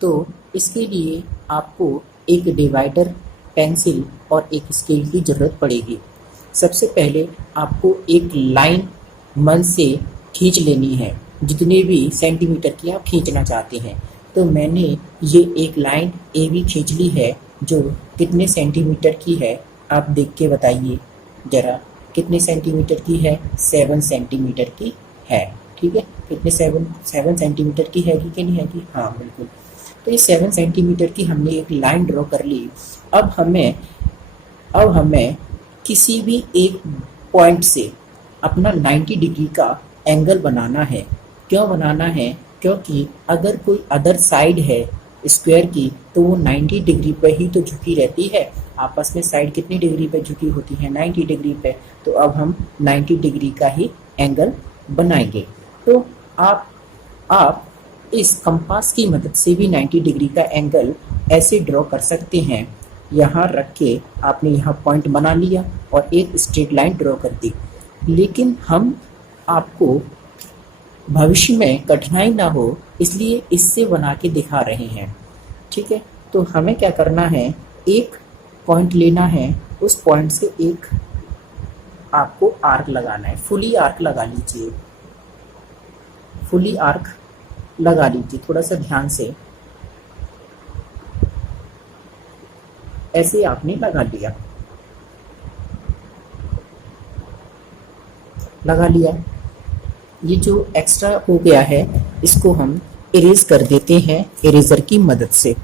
तो इसके लिए आपको एक डिवाइडर, पेंसिल और एक स्केल की ज़रूरत पड़ेगी। सबसे पहले आपको एक लाइन मन से खींच लेनी है, जितने भी सेंटीमीटर की आप खींचना चाहते हैं। तो मैंने ये एक लाइन ए बी खींच ली है, जो कितने सेंटीमीटर की है आप देख के बताइए ज़रा। कितने सेंटीमीटर की है? 7 सेंटीमीटर की है। ठीक है, कितने 7 सेंटीमीटर की है कि नहीं है कि? हाँ बिल्कुल। तो ये 7 सेंटीमीटर की हमने एक लाइन ड्रॉ कर ली। अब हमें किसी भी एक पॉइंट से अपना 90 डिग्री का एंगल बनाना है। क्यों बनाना है? क्योंकि अगर कोई अदर साइड है स्क्वायर की तो वो 90 डिग्री पे ही तो झुकी रहती है। आपस में साइड कितनी डिग्री पे झुकी होती है? 90 डिग्री पे। तो अब हम 90 डिग्री का ही एंगल बनाएंगे। तो आप इस कंपास की मदद से भी 90 डिग्री का एंगल ऐसे ड्रॉ कर सकते हैं। यहाँ रख के आपने यहाँ पॉइंट बना लिया और एक स्ट्रेट लाइन ड्रॉ कर दी। लेकिन हम आपको भविष्य में कठिनाई ना हो इसलिए इससे बना के दिखा रहे हैं। ठीक है, तो हमें क्या करना है, एक पॉइंट लेना है, उस पॉइंट से एक आपको आर्क लगाना है। फुली आर्क लगा लीजिए, फुली आर्क लगा लीजिए थोड़ा सा ध्यान से। ऐसे आपने लगा लिया, लगा लिया। ये जो एक्स्ट्रा हो गया है इसको हम इरेज कर देते हैं इरेजर की मदद से।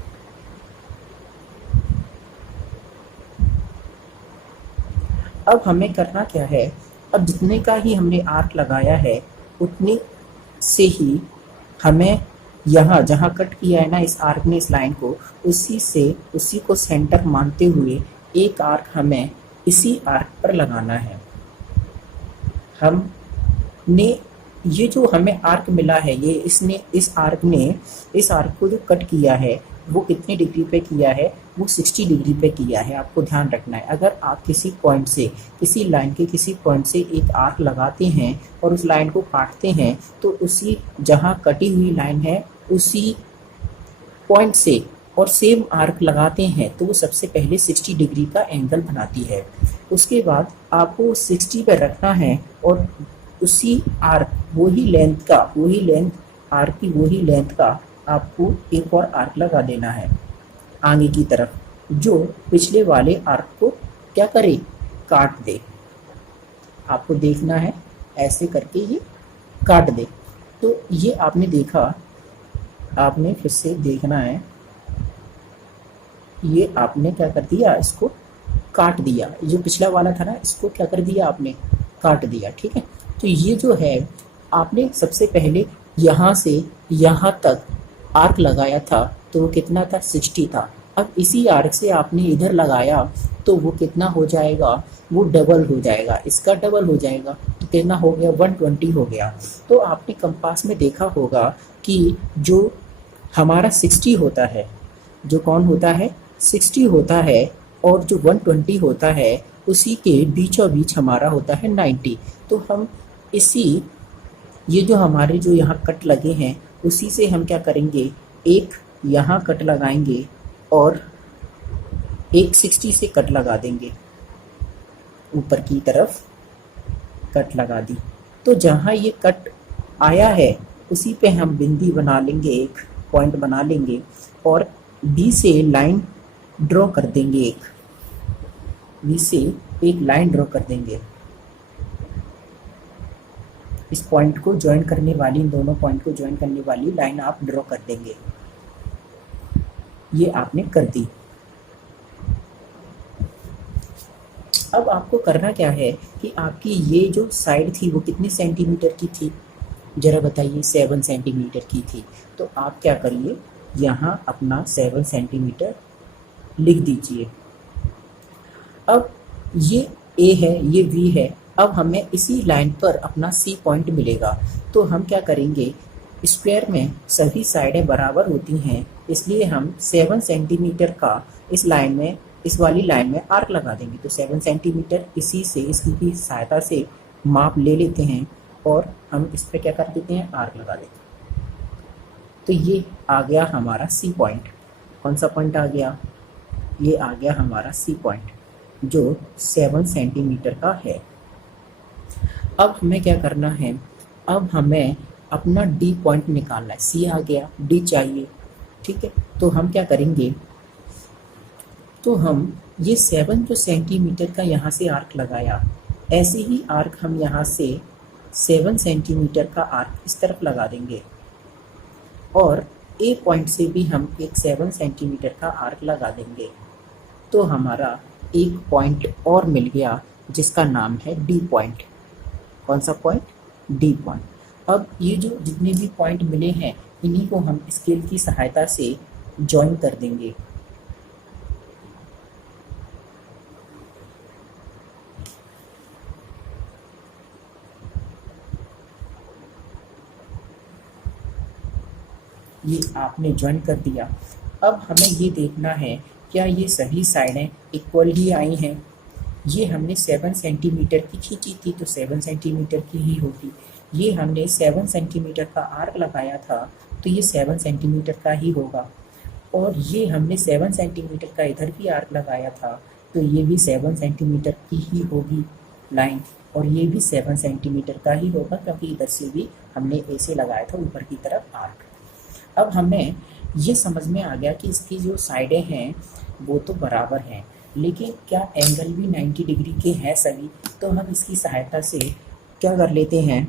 अब हमें करना क्या है, अब जितने का ही हमने आर्क लगाया है उतने से ही हमें यहाँ जहाँ कट किया है ना इस आर्क ने इस लाइन को, उसी को सेंटर मानते हुए एक आर्क हमें इसी आर्क पर लगाना है। हमने ये जो हमें आर्क मिला है, ये इस आर्क को जो कट किया है वो कितने डिग्री पे किया है? वो 60 डिग्री पे किया है। आपको ध्यान रखना है, अगर आप किसी पॉइंट से, किसी लाइन के किसी पॉइंट से एक आर्क लगाते हैं और उस लाइन को काटते हैं तो उसी जहाँ कटी हुई लाइन है उसी पॉइंट से और सेम आर्क लगाते हैं तो वो सबसे पहले 60 डिग्री का एंगल बनाती है। उसके बाद आपको 60 पे रखना है और उसी आर्क वही लेंथ आर्क की वही लेंथ का आपको एक और आर्क लगा देना है आगे की तरफ, जो पिछले वाले आर्क को क्या करे, काट दे। आपको देखना है ऐसे करके ये काट दे। तो ये आपने देखा, आपने फिर से देखना है, ये आपने क्या कर दिया, इसको काट दिया। जो पिछला वाला था ना इसको क्या कर दिया आपने, काट दिया। ठीक है, तो ये जो है आपने सबसे पहले यहाँ से यहाँ तक आर्क लगाया था तो वो कितना था, 60 था। अब इसी आर्क से आपने इधर लगाया तो वो कितना हो जाएगा, वो डबल हो जाएगा, इसका डबल हो जाएगा। तो कितना हो गया, 120 हो गया। तो आपने कंपास में देखा होगा कि जो हमारा 60 होता है, जो कौन होता है, 60 होता है, और जो 120 होता है उसी के बीचों बीच हमारा होता है 90। तो हम ये जो हमारे जो यहाँ कट लगे हैं उसी से हम क्या करेंगे, एक यहाँ कट लगाएंगे और एक 60 से कट लगा देंगे, ऊपर की तरफ कट लगा दी। तो जहाँ ये कट आया है उसी पे हम बिंदी बना लेंगे, एक पॉइंट बना लेंगे और बी से लाइन ड्रॉ कर देंगे, बी से एक लाइन ड्रॉ कर देंगे। इस पॉइंट को ज्वाइन करने वाली, इन दोनों पॉइंट को ज्वाइन करने वाली लाइन आप ड्रॉ कर देंगे। ये आपने कर दी। अब आपको करना क्या है कि आपकी ये जो साइड थी वो कितने सेंटीमीटर की थी, जरा बताइए, 7 सेंटीमीटर की थी। तो आप क्या करिए, यहाँ अपना 7 सेंटीमीटर लिख दीजिए। अब ये ए है, ये बी है। अब हमें इसी लाइन पर अपना सी पॉइंट मिलेगा। तो हम क्या करेंगे, स्क्वायर में सभी साइडें बराबर होती हैं, इसलिए हम 7 सेंटीमीटर का इस लाइन में, इस वाली लाइन में आर्क लगा देंगे। तो 7 सेंटीमीटर इसी से, इसकी सहायता से माप ले लेते हैं और हम इस पर क्या कर देते हैं, आर्क लगा देते हैं। तो ये आ गया हमारा सी पॉइंट। कौन सा पॉइंट आ गया? ये आ गया हमारा सी पॉइंट जो 7 सेंटीमीटर का है। अब हमें क्या करना है? अब हमें अपना डी पॉइंट निकालना है। सी आ गया, डी चाहिए, ठीक है। तो हम क्या करेंगे? तो हम ये 7 जो सेंटीमीटर का यहाँ से आर्क लगाया, ऐसे ही आर्क हम यहाँ से 7 सेंटीमीटर का आर्क इस तरफ लगा देंगे और ए पॉइंट से भी हम एक 7 सेंटीमीटर का आर्क लगा देंगे। तो हमारा एक पॉइंट और मिल गया जिसका नाम है डी पॉइंट। कौन सा पॉइंट? D point. अब ये जो जितने भी पॉइंट मिले हैं इन्हीं को हम स्केल की सहायता से जॉइन कर देंगे। ये आपने ज्वाइन कर दिया। अब हमें ये देखना है क्या ये सभी साइडें इक्वल ही आई हैं। ये हमने 7 सेंटीमीटर की खींची थी तो 7 सेंटीमीटर की ही होगी। ये हमने 7 सेंटीमीटर का आर्क लगाया था तो ये 7 सेंटीमीटर का ही होगा। और ये हमने 7 सेंटीमीटर का इधर भी आर्क लगाया था तो ये भी 7 सेंटीमीटर की ही होगी लाइन, और ये भी 7 सेंटीमीटर का ही होगा क्योंकि इधर से भी हमने ऐसे लगाया था ऊपर की तरफ आर्क। अब हमें ये समझ में आ गया कि इसकी जो साइडें हैं वो तो बराबर हैं, लेकिन क्या एंगल भी 90 डिग्री के हैं सभी? तो हम इसकी सहायता से क्या कर लेते हैं,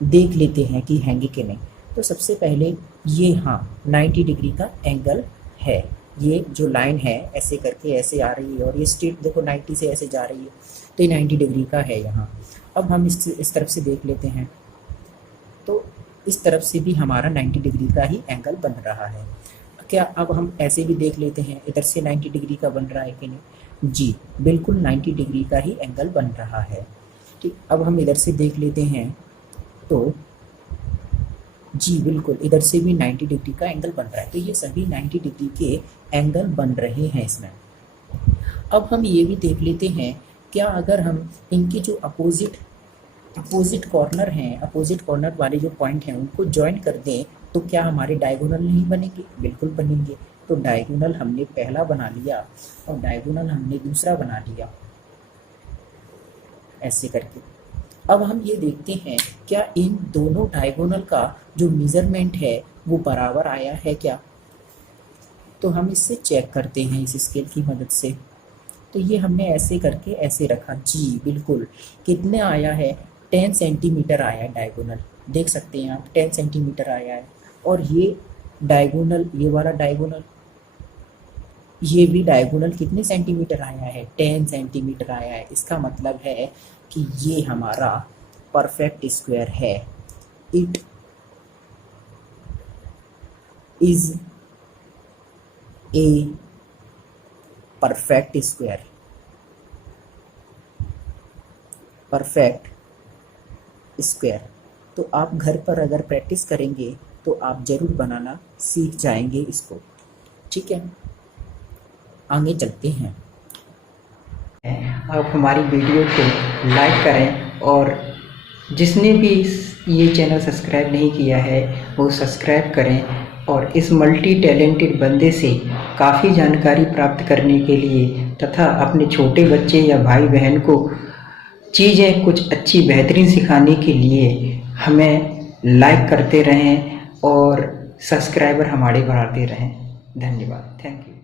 देख लेते हैं कि हैंगे कि नहीं। तो सबसे पहले ये हाँ 90 डिग्री का एंगल है। ये जो लाइन है ऐसे करके ऐसे आ रही है और ये स्ट्रेट देखो 90 से ऐसे जा रही है, तो ये 90 डिग्री का है यहाँ। अब हम इस तरफ से देख लेते हैं तो इस तरफ से भी हमारा 90 डिग्री का ही एंगल बन रहा है। क्या अब हम ऐसे भी देख लेते हैं इधर से 90 डिग्री का बन रहा है कि नहीं? जी बिल्कुल 90 डिग्री का ही एंगल बन रहा है। ठीक, अब हम इधर से देख लेते हैं तो जी बिल्कुल इधर से भी 90 डिग्री का एंगल बन रहा है। तो ये सभी 90 डिग्री के एंगल बन रहे हैं इसमें। अब हम ये भी देख लेते हैं क्या अगर हम इनकी जो अपोजिट कॉर्नर हैं, अपोजिट कॉर्नर वाले जो पॉइंट हैं उनको ज्वाइन कर दें तो क्या हमारे डायगोनल नहीं बनेंगे? बिल्कुल बनेंगे। तो डायगोनल हमने पहला बना लिया और डायगोनल हमने दूसरा बना लिया ऐसे करके। अब हम ये देखते हैं क्या इन दोनों डायगोनल का जो मेजरमेंट है वो बराबर आया है क्या? तो हम इससे चेक करते हैं इस स्केल की मदद से। तो ये हमने ऐसे करके ऐसे रखा, जी बिल्कुल कितने आया है? 10 सेंटीमीटर आया है डायगोनल, देख सकते हैं आप 10 सेंटीमीटर आया है। और ये डायगोनल, ये वाला डायगोनल, ये भी डायगोनल कितने सेंटीमीटर आया है? 10 सेंटीमीटर आया है। इसका मतलब है कि ये हमारा परफेक्ट स्क्वायर है। It is a perfect square. Perfect square. तो आप घर पर अगर प्रैक्टिस करेंगे तो आप ज़रूर बनाना सीख जाएंगे इसको। ठीक है, आगे चलते हैं। आप हमारी वीडियो को लाइक करें और जिसने भी ये चैनल सब्सक्राइब नहीं किया है वो सब्सक्राइब करें और इस मल्टी टैलेंटेड बंदे से काफ़ी जानकारी प्राप्त करने के लिए तथा अपने छोटे बच्चे या भाई बहन को चीज़ें कुछ अच्छी बेहतरीन सिखाने के लिए हमें लाइक करते रहें और सब्सक्राइबर हमारे बढ़ाते रहें। धन्यवाद, थैंक यू।